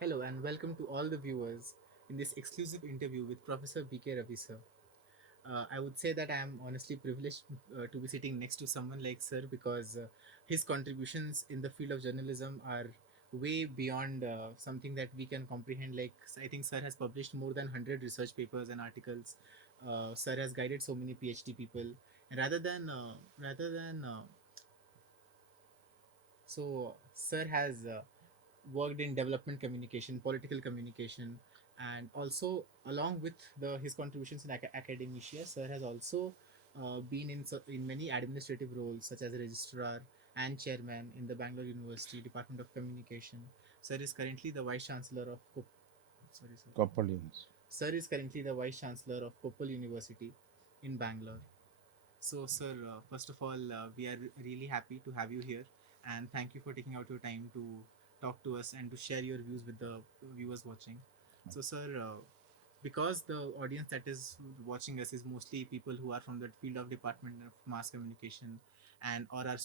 Hello and welcome to all the viewers in this exclusive interview with Professor K Ravi sir. I would say that I am honestly privileged to be sitting next to someone like sir because his contributions in the field of journalism are way beyond something that we can comprehend. Like I think sir has published more than 100 research papers and articles. Sir has guided so many PhD people, and rather than sir has worked in development communication, political communication, and also along with his contributions in academia, sir has also been in many administrative roles such as registrar and chairman in the Bangalore University Department of Communication. Sir is currently the vice chancellor of sorry, sir. Koppal University. Sir is currently the vice chancellor of Koppal University in Bangalore. So, sir, first of all, we are really happy to have you here, and thank you for taking out your time to talk to us and to share your views with the viewers watching. So, sir, because the audience that is watching us is mostly people who are from the field of Department of Mass Communication, and or are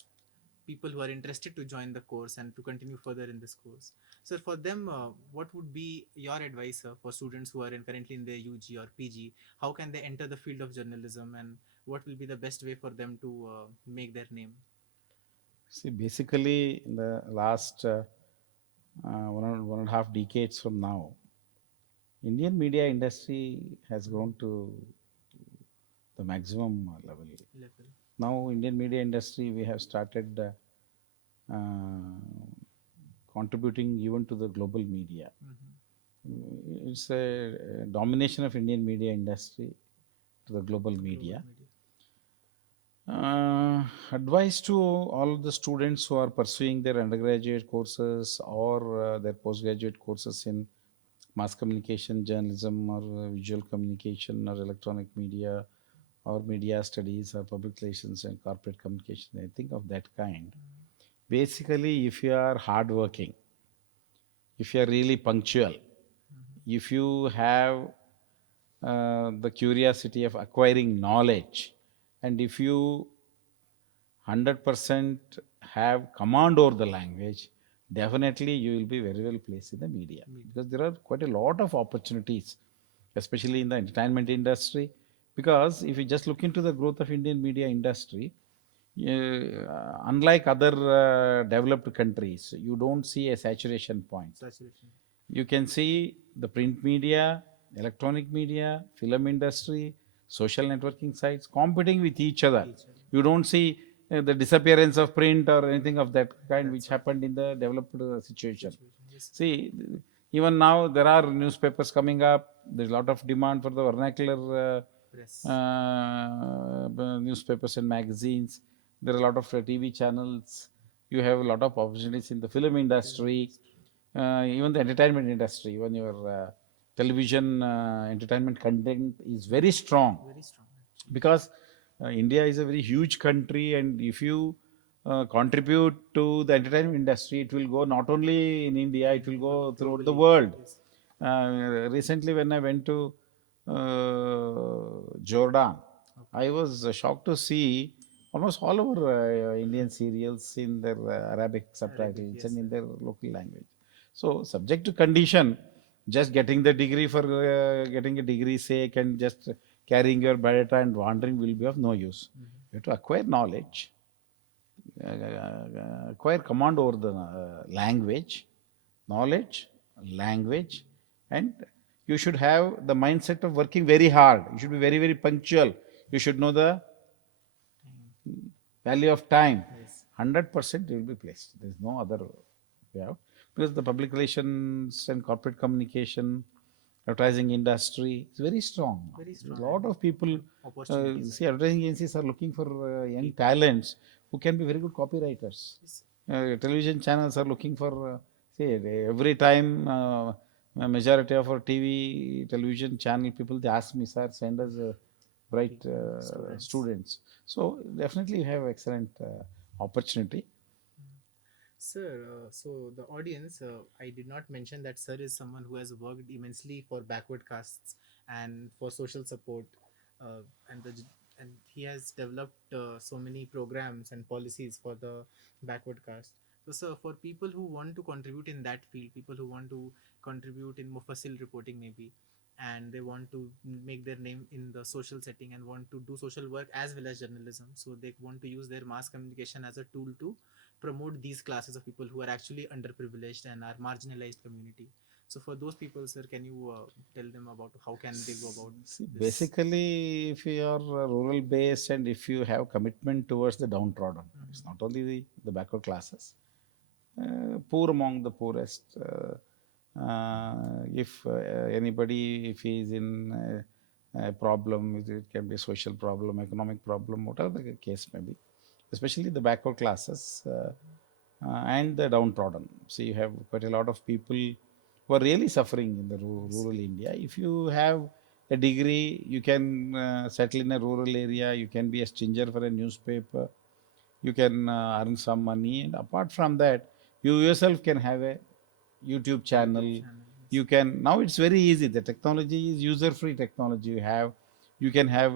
people who are interested to join the course and to continue further in this course. So, for them, what would be your advice for students who are currently in their UG or PG? How can they enter the field of journalism, and what will be the best way for them to make their name? See, basically, in the last one and a half decades from now, Indian media industry has grown to the maximum level. Level. Now, Indian media industry, we have started uh, contributing even to the global media. Mm-hmm. It's a domination of Indian media industry to the global Global media. media. Advice to all the students who are pursuing their undergraduate courses or their postgraduate courses in mass communication, journalism, or visual communication, or electronic media, or media studies, or public relations and corporate communication, I think of that kind. Basically, if you are hardworking, if you are really punctual, Mm-hmm. if you have the curiosity of acquiring knowledge, and if you 100% have command over the language, definitely you will be very well placed in the media, Media. because there are quite a lot of opportunities, especially in the entertainment industry. Because if you just look into the growth of Indian media industry, unlike other developed countries, you don't see a saturation point. Saturation. You can see the print media, electronic media, film industry, social networking sites competing with each With other. each other. You don't see the disappearance of print or anything of that kind which That's right. happened in the developed situation. Situation. Yes. See, even now there are newspapers coming up. There's a lot of demand for the vernacular Press. newspapers and magazines. There are a lot of TV channels. You have a lot of opportunities in the film Film industry, industry. even the entertainment industry. Even your television entertainment content is very strong, Very strong, actually. because India is a very huge country, and if you contribute to the entertainment industry, it will go not only in India, it will But go throughout the globally, world. yes. Recently, when I went to Jordan, Okay. I was shocked to see almost all over Indian serials in their Arabic Arabic, subtitles yes, and in sir. their local language. So, subject to condition, just getting the degree for getting a degree sake and just carrying your biodata and wandering will be of no use. You have to acquire knowledge, acquire command over the language, knowledge, language, and you should have the mindset of working very hard. You should be very, very punctual. You should know the Time. value of time. Yes. 100% you will be placed. There is no other way out. Because the public relations and corporate communication, advertising industry is very strong now. Very There's strong a lot and of people, opportunities are see, there. advertising agencies are looking for young People. talents who can be very good copywriters. Yes. Television channels are looking for, see, every time a majority of our TV, television channel people, they ask me, sir, send us bright Students. students. So definitely you have excellent opportunity. Sir, so the audience, I did not mention that Sir is someone who has worked immensely for backward castes and for social support, uh, and the and he has developed so many programs and policies for the backward caste. So, sir, for people who want to contribute in that field, people who want to contribute in Mufassil reporting maybe, and they want to make their name in the social setting and want to do social work as well as journalism. So they want to use their mass communication as a tool to promote these classes of people who are actually underprivileged and are marginalized community. So for those people, sir, can you tell them about how can they go about See, this? basically, if you are rural based and if you have commitment towards the downtrodden, it's not Mm-hmm. only the backward classes, poor among the poorest. If anybody, if he is in a problem, it can be a social problem, economic problem, whatever the case may be, especially the backward classes and the downtrodden. So you have quite a lot of people who are really suffering in the Yes. rural India. If you have a degree, you can settle in a rural area, you can be a stinger for a newspaper, you can earn some money, and apart from that, you yourself can have a YouTube channel. YouTube channel. You Yes. can, now it's very easy, the technology is user free technology. You can have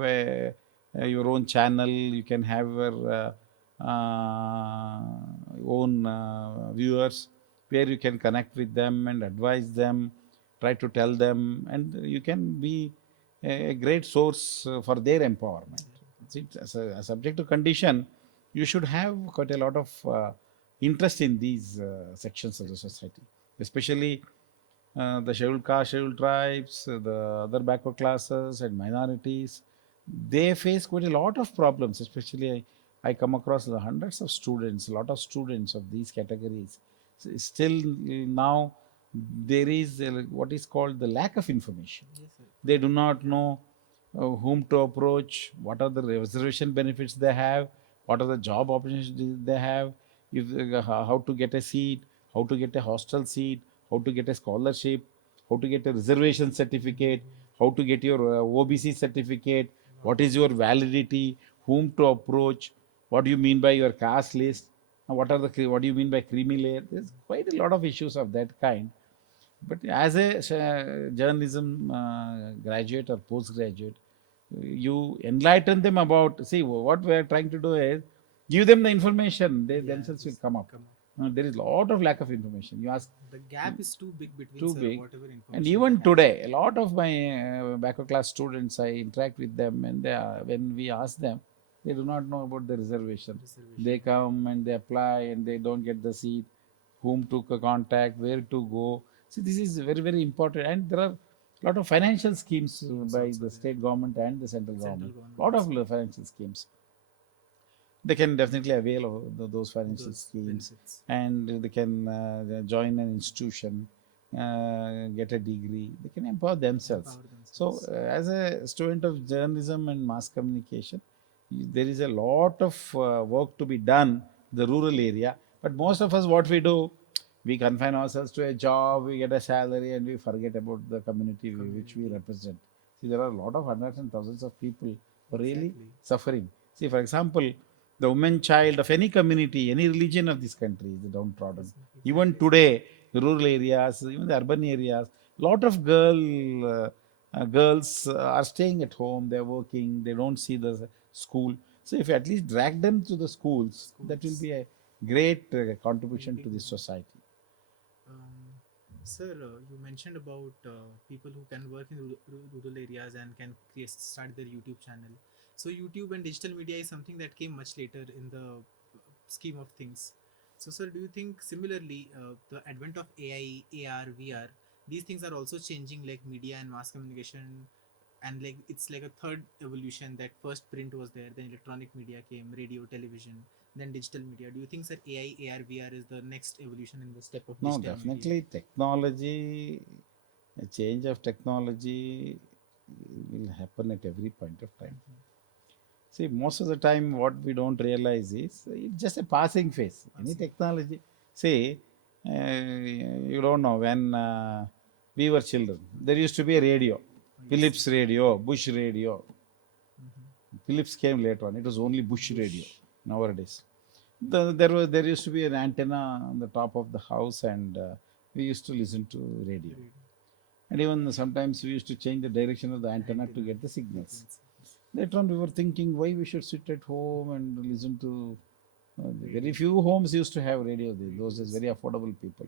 your own channel, you can have your own viewers where you can connect with them and advise them, try to tell them, and you can be a great source for their empowerment. See, as a subject to condition, you should have quite a lot of interest in these sections of the Section. society, especially the scheduled caste, scheduled tribes, the other backward classes and minorities. They face quite a lot of problems, especially I come across the hundreds of students, a lot of students of these categories. Still now, there is what is called the lack of information. Yes, sir. They do not know whom to approach, what are the reservation benefits they have, what are the job opportunities they have, if, how to get a seat, how to get a hostel seat, how to get a scholarship, how to get a reservation certificate, how to get your OBC certificate, Wow. what is your validity, whom to approach, what do you mean by your caste list, and what do you mean by creamy layer. There's quite a lot of issues of that kind. But as a journalism graduate or postgraduate, you enlighten them about, see, what we are trying to do is give them the information, they Yeah, themselves will just come up. come up. There is a lot of lack of information. You ask, The gap is too big between, too sir, big. whatever And information they even have. today, a lot of my backward class students, I interact with them, and when we ask them, they do not know about the reservation. Reservation. They come and they apply and they don't get the seat, whom to contact, where to go. See, this is very, very important. And there are a lot of financial schemes Teams by also the there. state government and the central Central government. A government lot also. of financial schemes, they can definitely avail of those financial Those schemes, benefits. and they can join an institution, get a degree, they can empower themselves. Empower So themselves. as a student of journalism and mass communication, there is a lot of work to be done in the rural area. But most of us, what we do, we confine ourselves to a job, we get a salary, and we forget about the community which we Community. represent. See, there are a lot of hundreds and thousands of people who are really Exactly. suffering. See, for example, the woman child of any community, any religion of this country is downtrodden. Yes, Even exactly, sir. today, the rural areas, even the urban areas, lot of girls are staying at home. They're working. They don't see the school. So if you at least drag them to the schools, that will Schools. be a great Big, contribution big to this benefit. society. Sir, you mentioned about people who can work in rural areas and can start their YouTube channel. So YouTube and digital media is something that came much later in the scheme of things. So, sir, do you think similarly the advent of AI, AR, VR, these things are also changing like media and mass communication, and like it's like a third evolution, that first print was there, then electronic media came, radio, television, then digital media. Do you think, sir, AI, AR, VR is the next evolution in the step of No, digital media? definitely technology, a change of technology will happen at every point of time. Mm-hmm. See, most of the time, what we don't realize is it's just a passing phase. Any Awesome. technology, say, you don't know, when we were children, there used to be a radio, Oh, yes, sir. Philips radio, Bush radio. Mm-hmm. Philips came later on. It was only Bush radio Bush. nowadays. There used to be an antenna on the top of the house, and we used to listen to radio. Radio. And even sometimes we used to change the direction of the antenna to Antenna. get the signals. Frequency. Yes. Later on, we were thinking why we should sit at home and listen to. Very Radio. few homes used to have radio. Those days, Radios. very affordable people.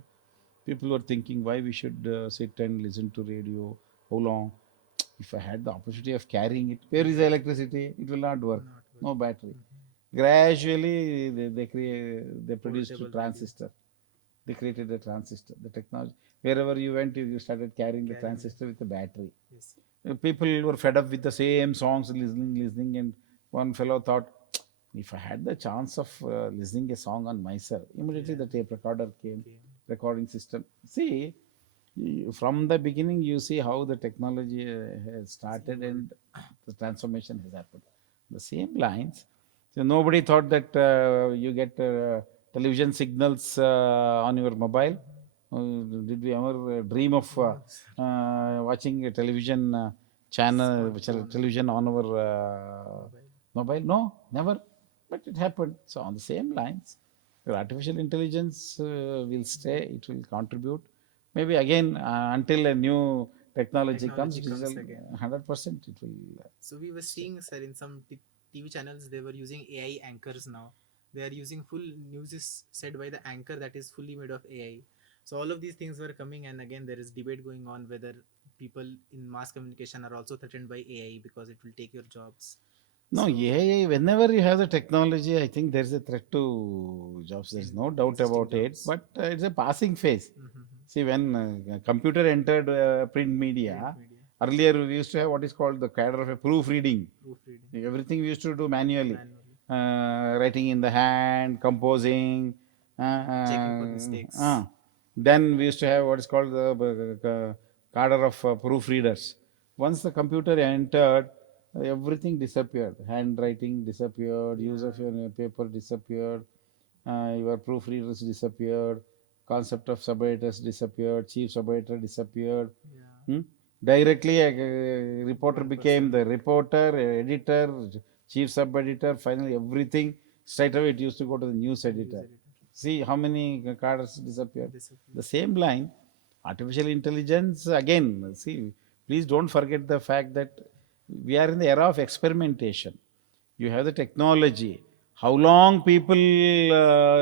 People were thinking why we should sit and listen to radio. How long? If I had the opportunity of carrying it, where is the electricity? It will not work. Not work. No battery. Mhm. Gradually, they produced a Portable radio. transistor. They created a transistor. The technology. Wherever you went, you started carrying the Carrying that. transistor with a battery. Yes. People were fed up with the same songs, listening, and one fellow thought, if I had the chance of listening a song on myself, immediately Yeah. the tape recorder came, Game. recording system. See, from the beginning, you see how the technology has It's started evolved. and the transformation has happened. The same lines. So nobody thought that you get television signals on your mobile. Mhm. Did we ever dream of No, sir. watching a television channel, which are Smartphone, television on our mobile. mobile? No, never. But it happened. So on the same lines, your artificial intelligence will stay. It will contribute. Maybe again until a new technology comes, Technology digital comes again. 100% it will So we were stay. seeing, sir, in some TV channels, they were using AI anchors now. They are using full news is said by the anchor that is fully made of AI. So all of these things were coming, and again there is debate going on whether people in mass communication are also threatened by AI because it will take your jobs. No, So AI, whenever you have the technology, I think there's a threat to jobs. There's in no doubt existing about it. jobs. But it's a passing phase. Mm-hmm. See, when computer entered print Print media, media, earlier we used to have what is called the cadre of a proofreading. proofreading, Everything we used to do manually, manually, writing in the hand, composing. Uh, checking for uh, mistakes. uh. Then we used to have what is called the cadre of proofreaders. Once the computer entered, everything disappeared. Handwriting disappeared, use of Yeah, your paper disappeared, your proofreaders disappeared, concept of sub-editors disappeared, chief sub-editor disappeared. yeah. Hmm? Directly, a reporter One became person. the reporter, editor, chief sub-editor, finally everything. Straight away, it used to go to the news News editor. editor See how many cadres disappeared. disappeared. The same line, artificial intelligence, again, see, please don't forget the fact that we are in the era of experimentation. You have the technology. How long people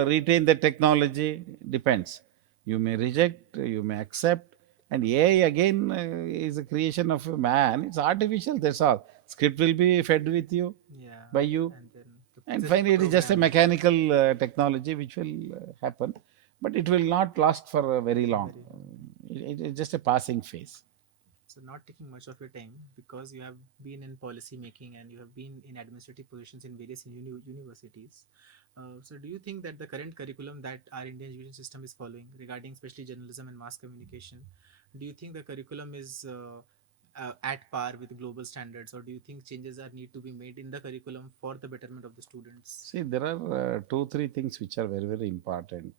retain the technology depends. You may reject, you may accept, and AI again is a creation of a man. It's artificial, that's all. Script will be fed with you, Yeah, by you, and then and just finally it is just a programmed mechanical technology which will happen, but it will not last for very long. very. It's just a passing phase. So not taking much of your time because you have been in policy making and you have been in administrative positions in various universities. So do you think that the current curriculum that our Indian education system is following regarding especially journalism and mass communication, do you think the curriculum is at par with global standards, or do you think changes are need to be made in the curriculum for the betterment of the students? See, there are two, three things which are very, very important.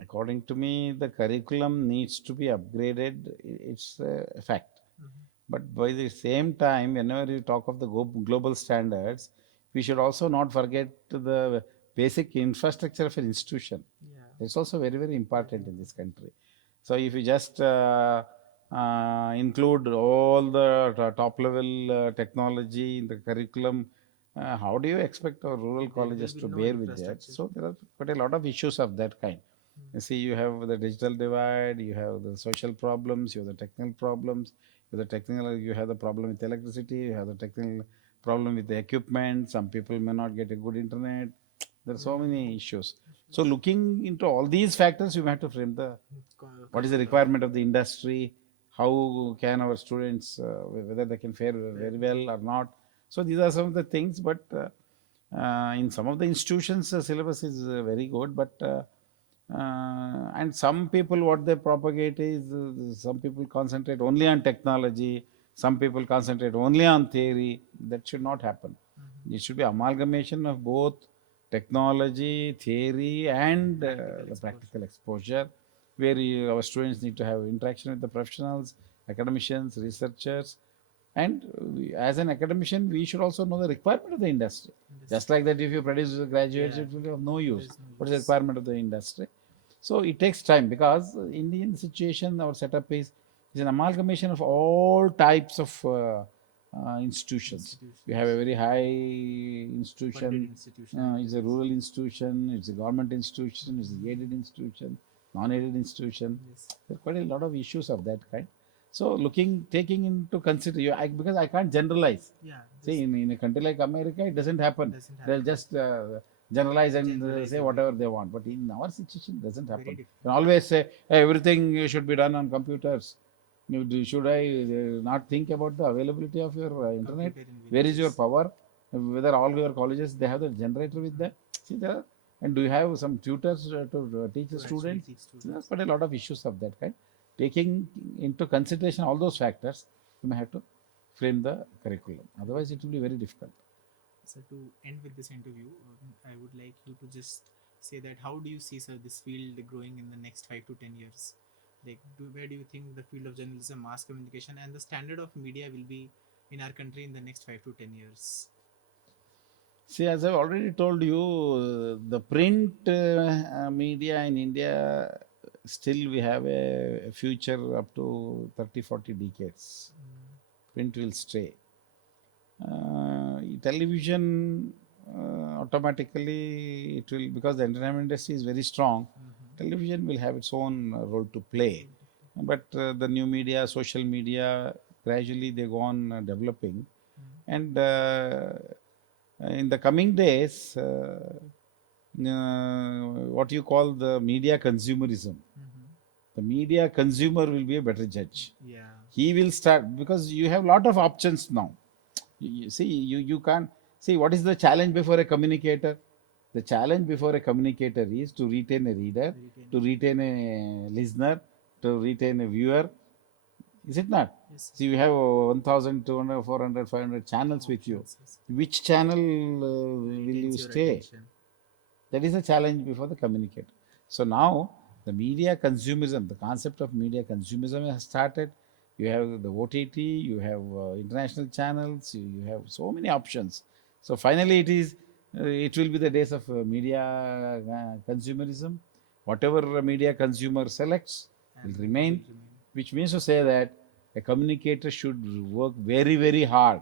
According to me, the curriculum needs to be upgraded. It's a fact. Mm-hmm. But by the same time, whenever you talk of the global standards, we should also not forget the basic infrastructure of an institution. Yeah, It's also very, very very important in this important. country. So if you just include all the top level technology in the curriculum, how do you expect our rural There will colleges be to no bear with that? infrastructure. So there are quite a lot of issues of that kind. You Mm. see, you have the digital divide, you have the social problems, you have the technical problems, you have the problem with electricity, you have the technical problem with the equipment. Some people may not get a good internet. There are so many issues. So Issues. looking into all these factors, you have to frame the what is the Curriculum. requirement of the industry, how can our students, whether they can fare Fair. very well or not. So these are some of the things, but in some of the institutions, the syllabus is very good, but and some people what they propagate is some people concentrate only on technology, some people concentrate only on theory. That should not happen. Mhm. It should be amalgamation of both technology, theory, and Practical the exposure. practical exposure, where our students need to have interaction with the professionals, academicians, researchers, and as an academician, we should also know the requirement of the industry. Just Industry. like that, if you produce graduates, Yeah, it will be of no use. there's no What is the use. requirement of the industry? So it takes time because Indian situation, our setup is an amalgamation of all types of institutions. We have a Institutions, very high funded institution, institution, and it's there a is rural institution, it's a government institution, it's a aided institution. non-aided institution. Yes. There are quite a lot of issues of that kind. So taking into consideration, because I can't generalize. Yeah. See, in a country like America, it doesn't happen. Doesn't They'll happen. just generalize and Generalize say whatever everything. they want. But in our situation, it doesn't Very happen. You can different. always say, hey, everything should be done on computers. Should I not think about the availability of your internet? Computer in Where is your villages. power? Whether all your colleges they have the generator with them? See there, and do you have some tutors to teach the To actually students? teach So there's students. quite a lot of issues of that kind. Taking into consideration all those factors, you may have to frame the curriculum. Otherwise, it will be very difficult. So to end with this interview, I would like you to just say that how do you see, sir, this field growing in the next 5 to 10 years? Like, where do you think the field of journalism, mass communication, and the standard of media will be in our country in the next 5 to 10 years? See, as I've already told you, the print media in India still we have a future up to 30, 40 decades. Mm, Print will stay. Television automatically it will, because the entertainment industry is very strong. mm-hmm. Television will have its own role to play, but the new media, social media, gradually they go on developing, Mm, and in the coming days, what you call the media consumerism, mm-hmm. the media consumer will be a better judge. Yeah. He will start, because you have lot of options now. See, you can't see what is the challenge before a communicator. The challenge before a communicator is to retain a reader, Retain. to retain a listener, to retain a viewer. Is it not? Yes, See, you have 1,000, 200, 400, 500 channels with you. options. Yes. Which channel will you Retains your stay? attention. That is a challenge before the communicator. So now the media consumerism, the concept of media consumerism has started. You have the OTT, you have international channels, you have so many options. So finally, it will be the days of media consumerism. Whatever a media consumer selects will And will remain, remain. which means to say that a communicator should work very, very hard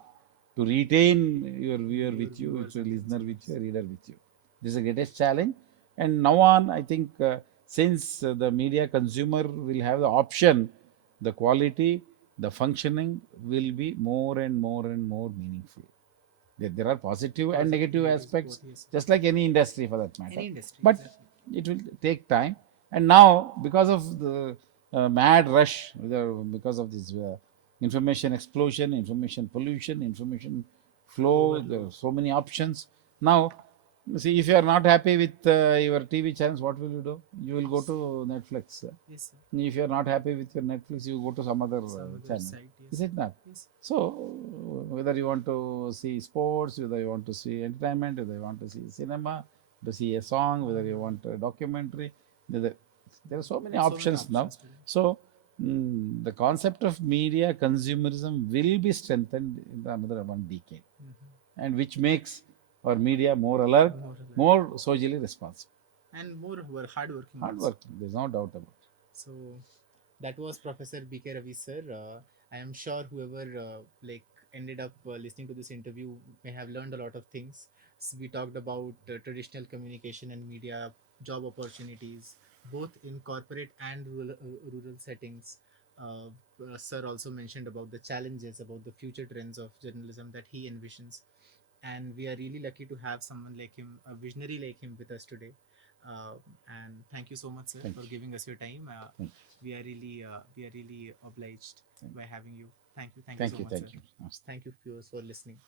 to retain your viewer Your with you, viewers your and listener with you, consumers. your reader with you. This is the greatest challenge. And now on, I think since the media consumer will have the option, the quality, the functioning will be more and more and more meaningful. There are positive and Positive, negative negatives, both. aspects, Yes. just like any industry for that matter. Any industry, But exactly. it will take time. And now, because of the mad rush, because of this information explosion, information pollution, information flow, there are Overload. so many options. Now, see, if you are not happy with your TV channels, what will you do? You will go Yes. to Netflix. Yes, sir. If you are not happy with your Netflix, you go to some other Some other channel. site. Is Yes. it not? Yes. So, whether you want to see sports, whether you want to see entertainment, whether you want to see cinema, to see a song, whether you want a documentary, there, there are so many So many options now. options today. So, the concept of media consumerism will be strengthened in the another one decade, Mm-hmm. and which makes our media more alert, More alert. more socially responsible, And more hardworking also. hardworking. There's no doubt about it. So that was Professor BK Ravi, sir. I am sure whoever like ended up listening to this interview may have learned a lot of things. So we talked about traditional communication and media, job opportunities, both in corporate and rural settings. Sir also mentioned about the challenges, about the future trends of journalism that he envisions, and we are really lucky to have someone like him, a visionary like him, with us today. uh, and thank you so much, sir, Thank for you. giving us your time. Thank you. We are really obliged Thank by having you. Thank you Thank so you. much, sir. Thank you. Namaste. Thank you viewers for listening.